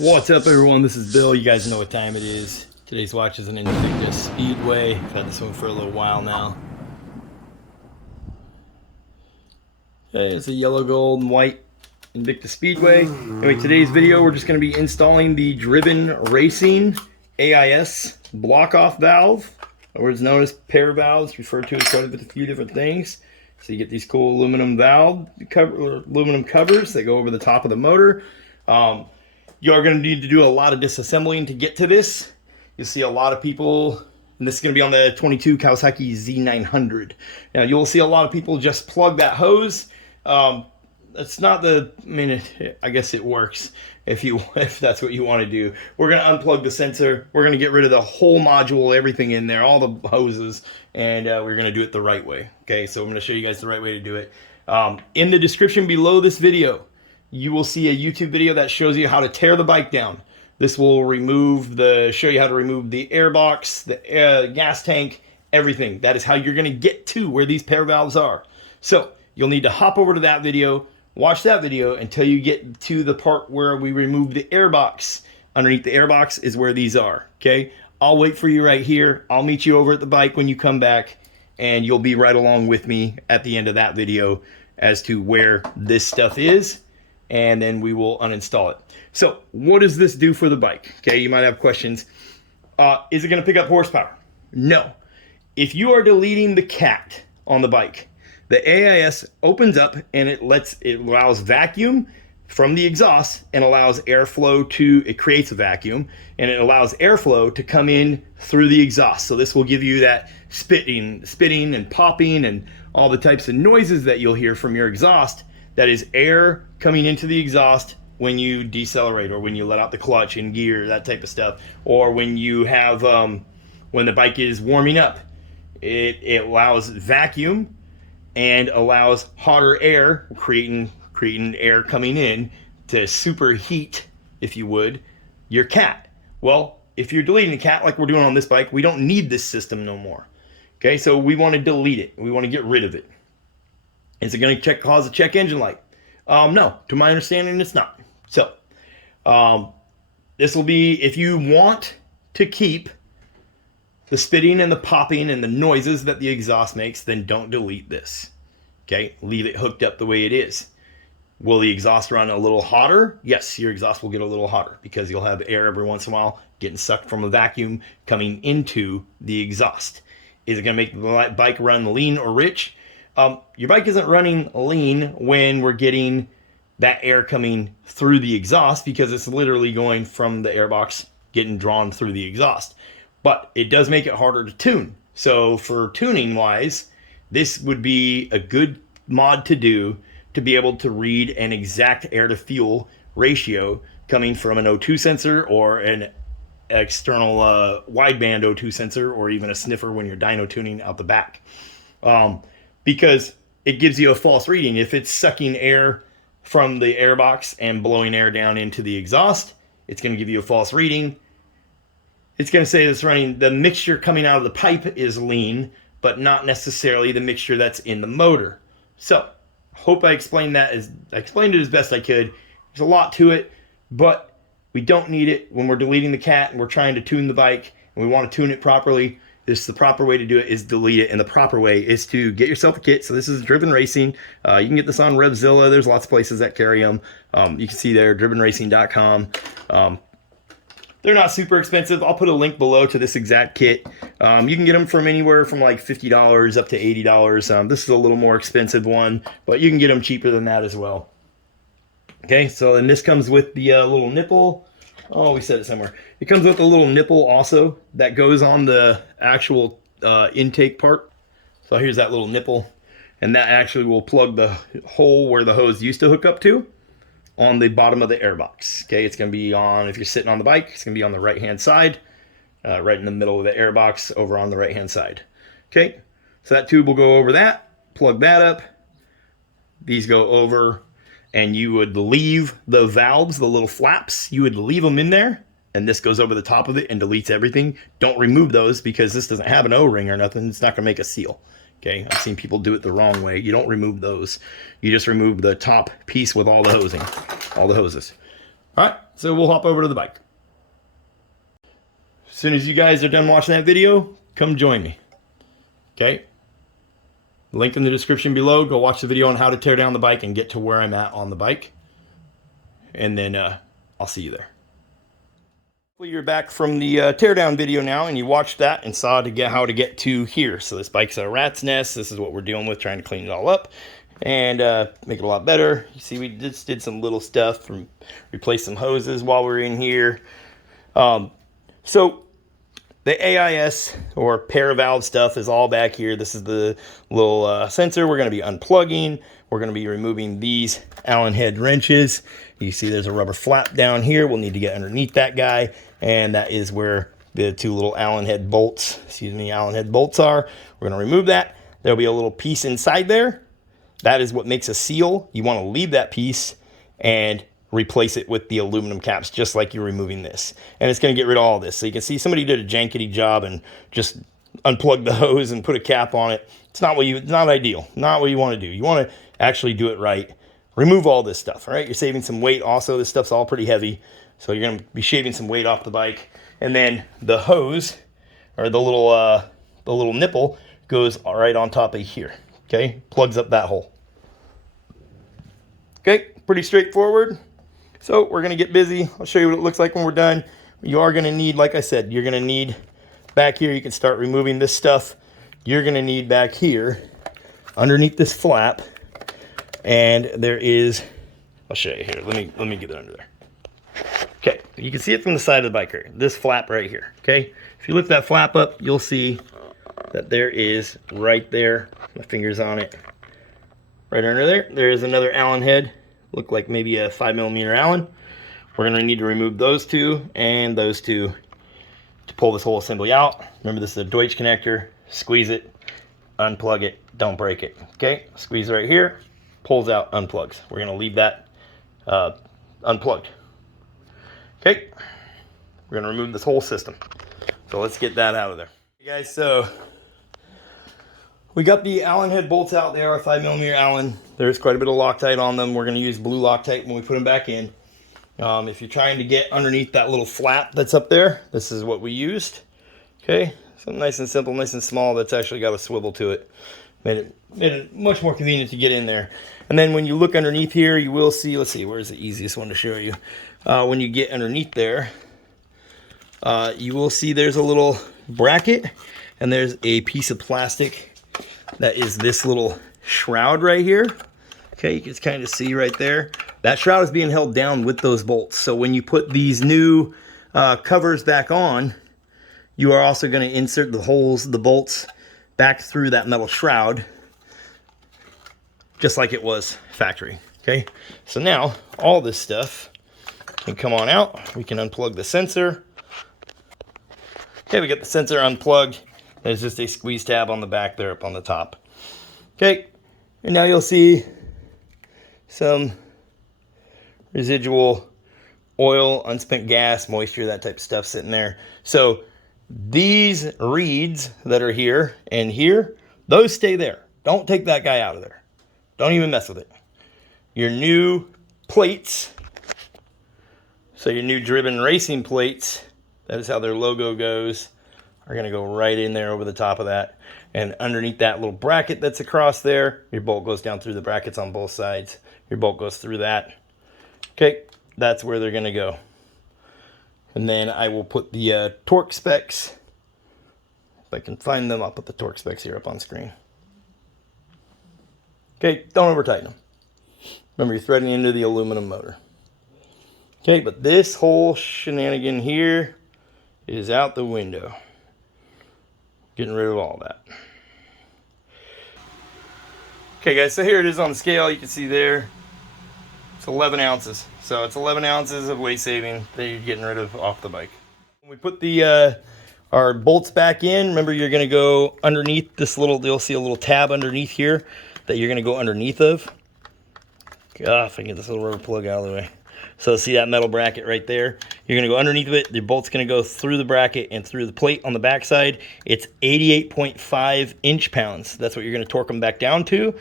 What's up, everyone? This is Bill. You guys know what time it is. Today's watch is an Invicta Speedway. I've had this one for a little while now. Okay, it's a yellow, gold, and white Invicta Speedway. Anyway, today's video, we're just going to be installing the Driven Racing AIS block-off valve, or it's known as pair valves, referred to as quite a few different things. So you get these cool aluminum covers that go over the top of the motor. You are going to need to do a lot of disassembling to get to this. You'll see a lot of people, and this is going to be on the 22 Kawasaki Z900. Now, you'll see a lot of people just plug that hose. It's not the, I mean, I guess it works if that's what you want to do. We're going to unplug the sensor. We're going to get rid of the whole module, everything in there, all the hoses, and we're going to do it the right way. Okay, so I'm going to show you guys the right way to do it. In the description below this video, you will see a YouTube video that shows you how to tear the bike down. This will show you how to remove the air box, the gas tank, everything. That is how you're going to get to where these pair valves are. So you'll need to hop over to that video, watch that video until you get to the part where we remove the air box. Underneath the air box is where these are. Okay, I'll wait for you right here. I'll meet you over at the bike when you come back, and you'll be right along with me at the end of that video as to where this stuff is. And then we will uninstall it. So what does this do for the bike? Okay, you might have questions. Is it going to pick up horsepower? No. If you are deleting the cat on the bike, the AIS opens up and it allows vacuum from the exhaust and allows airflow it creates a vacuum, and it allows airflow to come in through the exhaust. So this will give you that spitting and popping and all the types of noises that you'll hear from your exhaust. That is air coming into the exhaust when you decelerate, or when you let out the clutch in gear, that type of stuff. Or when you have, when the bike is warming up, it allows vacuum and allows hotter air, creating air coming in to superheat, if you would, your cat. Well, if you're deleting the cat like we're doing on this bike, we don't need this system no more. Okay, so we want to delete it. We want to get rid of it. Is it going to cause a check engine light? No, to my understanding, it's not. So, this will be, if you want to keep the spitting and the popping and the noises that the exhaust makes, then don't delete this. Okay, leave it hooked up the way it is. Will the exhaust run a little hotter? Yes, your exhaust will get a little hotter because you'll have air every once in a while getting sucked from a vacuum coming into the exhaust. Is it going to make the bike run lean or rich? Your bike isn't running lean when we're getting that air coming through the exhaust, because it's literally going from the airbox getting drawn through the exhaust. But it does make it harder to tune. So for tuning wise, this would be a good mod to do, to be able to read an exact air to fuel ratio coming from an O2 sensor or an external wideband O2 sensor, or even a sniffer when you're dyno tuning out the back. Because it gives you a false reading. If it's sucking air from the airbox and blowing air down into the exhaust, it's going to give you a false reading. It's going to say it's running, the mixture coming out of the pipe is lean, but not necessarily the mixture that's in the motor. So, hope I explained it as best I could. There's a lot to it, but we don't need it when we're deleting the cat and we're trying to tune the bike and we want to tune it properly. The proper way to do it is delete it, and the proper way is to get yourself a kit. So this is Driven Racing. You can get this on Revzilla. There's lots of places that carry them. You can see there, drivenracing.com. They're not super expensive. I'll put a link below to this exact kit. You can get them from anywhere from like $50 up to $80. This is a little more expensive one, but you can get them cheaper than that as well. Okay, so and this comes with the little nipple. Oh, we said it somewhere. It comes with a little nipple also that goes on the actual intake part. So here's that little nipple. And that actually will plug the hole where the hose used to hook up to on the bottom of the airbox. Okay, it's going to be on, if you're sitting on the bike, it's going to be on the right-hand side, right in the middle of the airbox over on the right-hand side. Okay, so that tube will go over that, plug that up. These go over, and you would leave the valves, the little flaps, you would leave them in there, and this goes over the top of it and deletes everything. Don't remove those because this doesn't have an O-ring or nothing. It's not going to make a seal. Okay, I've seen people do it the wrong way. You don't remove those. You just remove the top piece with all the hosing, all the hoses. All right, So we'll hop over to the bike. As soon as you guys are done watching that video, come join me. Okay? Link in the description below. Go watch the video on how to tear down the bike and get to where I'm at on the bike. And then I'll see you there. Well, you're back from the teardown video now, and you watched that and saw how to get to here. So this bike's a rat's nest. This is what we're dealing with, trying to clean it all up and make it a lot better. You see, we just did some little stuff, from replace some hoses while we're in here. So the AIS or paravalve stuff is all back here. This is the little sensor we're going to be unplugging. We're going to be removing these Allen head wrenches. You see there's a rubber flap down here. We'll need to get underneath that guy. And that is where the two little Allen head bolts are. We're going to remove that. There'll be a little piece inside there. That is what makes a seal. You want to leave that piece and replace it with the aluminum caps, just like you're removing this. And it's going to get rid of all this. So you can see somebody did a jankety job and just unplugged the hose and put a cap on it. It's not ideal. Not what you want to do. You want to actually do it right. Remove all this stuff, all right? You're saving some weight also. This stuff's all pretty heavy, so you're going to be shaving some weight off the bike. And then the hose, or the little nipple, goes right on top of here, okay? Plugs up that hole. Okay, pretty straightforward. So we're going to get busy. I'll show you what it looks like when we're done. You are going to need, like I said, you're going to need back here, you can start removing this stuff. You're going to need back here, underneath this flap, and there is, I'll show you here. Let me get it under there. Okay, you can see it from the side of the bike here. This flap right here, okay? If you lift that flap up, you'll see that there is right there, my finger's on it, right under there, there is another Allen head. Look like maybe a 5mm Allen. We're going to need to remove those two and those two to pull this whole assembly out. Remember, this is a Deutsch connector. Squeeze it, unplug it, don't break it. Okay, squeeze right here, pulls out, unplugs. We're going to leave that unplugged. Okay, we're going to remove this whole system. So let's get that out of there. Hey guys, so we got the Allen head bolts out. They are 5mm Allen. There's quite a bit of Loctite on them. We're going to use blue Loctite when we put them back in. If you're trying to get underneath that little flap that's up there, this is what we used. Okay, something nice and simple, nice and small, that's actually got a swivel to it. Made it much more convenient to get in there. And then when you look underneath here, you will see, let's see, where's the easiest one to show you? When you get underneath there, you will see there's a little bracket, and there's a piece of plastic that is this little shroud right here. Okay, you can kind of see right there. That shroud is being held down with those bolts. So when you put these new covers back on, you are also going to insert the bolts back through that metal shroud, just like it was factory. Okay, so now all this stuff can come on out. We can unplug the sensor. Okay, we got the sensor unplugged. There's just a squeeze tab on the back there up on the top. Okay, and now you'll see some residual oil, unspent gas, moisture, that type of stuff sitting there. So these reeds that are here and here, those stay there. Don't take that guy out of there. Don't even mess with it. Your new plates, so your new Driven Racing plates, that is how their logo goes, are going to go right in there over the top of that. And underneath that little bracket that's across there, your bolt goes down through the brackets on both sides. Your bolt goes through that. Okay, that's where they're going to go. And then I will put the torque specs, if I can find them, I'll put the torque specs here up on screen. Okay, don't over tighten them. Remember, you're threading into the aluminum motor. Okay, but this whole shenanigan here is out the window. Getting rid of all that. Okay guys, so here it is on the scale. You can see there, it's 11 ounces. So it's 11 ounces of weight saving that you're getting rid of off the bike. When we put the our bolts back in, remember you're going to go underneath this little, you'll see a little tab underneath here that you're going to go underneath of. God, if I can get this little rubber plug out of the way. So see that metal bracket right there? You're going to go underneath of it. Your bolt's going to go through the bracket and through the plate on the back side. It's 88.5 inch-pounds. That's what you're going to torque them back down to.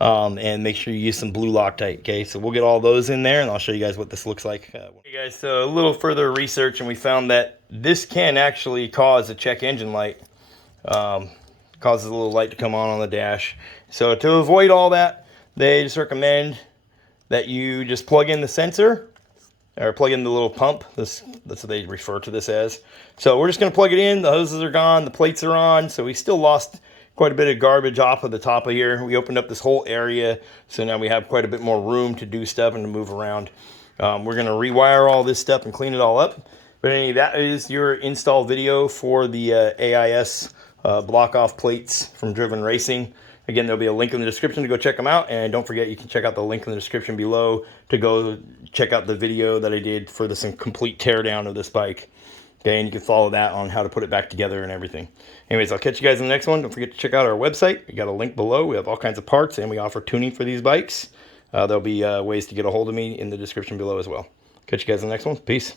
and make sure you use some blue Loctite. Okay, so we'll get all those in there, and I'll show you guys what this looks like. Okay guys, so a little further research, and we found that this can actually cause a check engine light. Causes a little light to come on the dash. So to avoid all that, they just recommend that you just plug in the sensor, or plug in the little pump. That's what they refer to this as. So we're just going to plug it in. The hoses are gone, the plates are on, so we still lost quite a bit of garbage off of the top of here. We opened up this whole area, so now we have quite a bit more room to do stuff and to move around. We're going to rewire all this stuff and clean it all up. But anyway, that is your install video for the AIS block off plates from Driven Racing. Again, there'll be a link in the description to go check them out, and don't forget you can check out the link in the description below to go check out the video that I did for this complete teardown of this bike. Okay, and you can follow that on how to put it back together and everything. Anyways, I'll catch you guys in the next one. Don't forget to check out our website. We got a link below. We have all kinds of parts, and we offer tuning for these bikes. There'll be ways to get a hold of me in the description below as well. Catch you guys in the next one. Peace.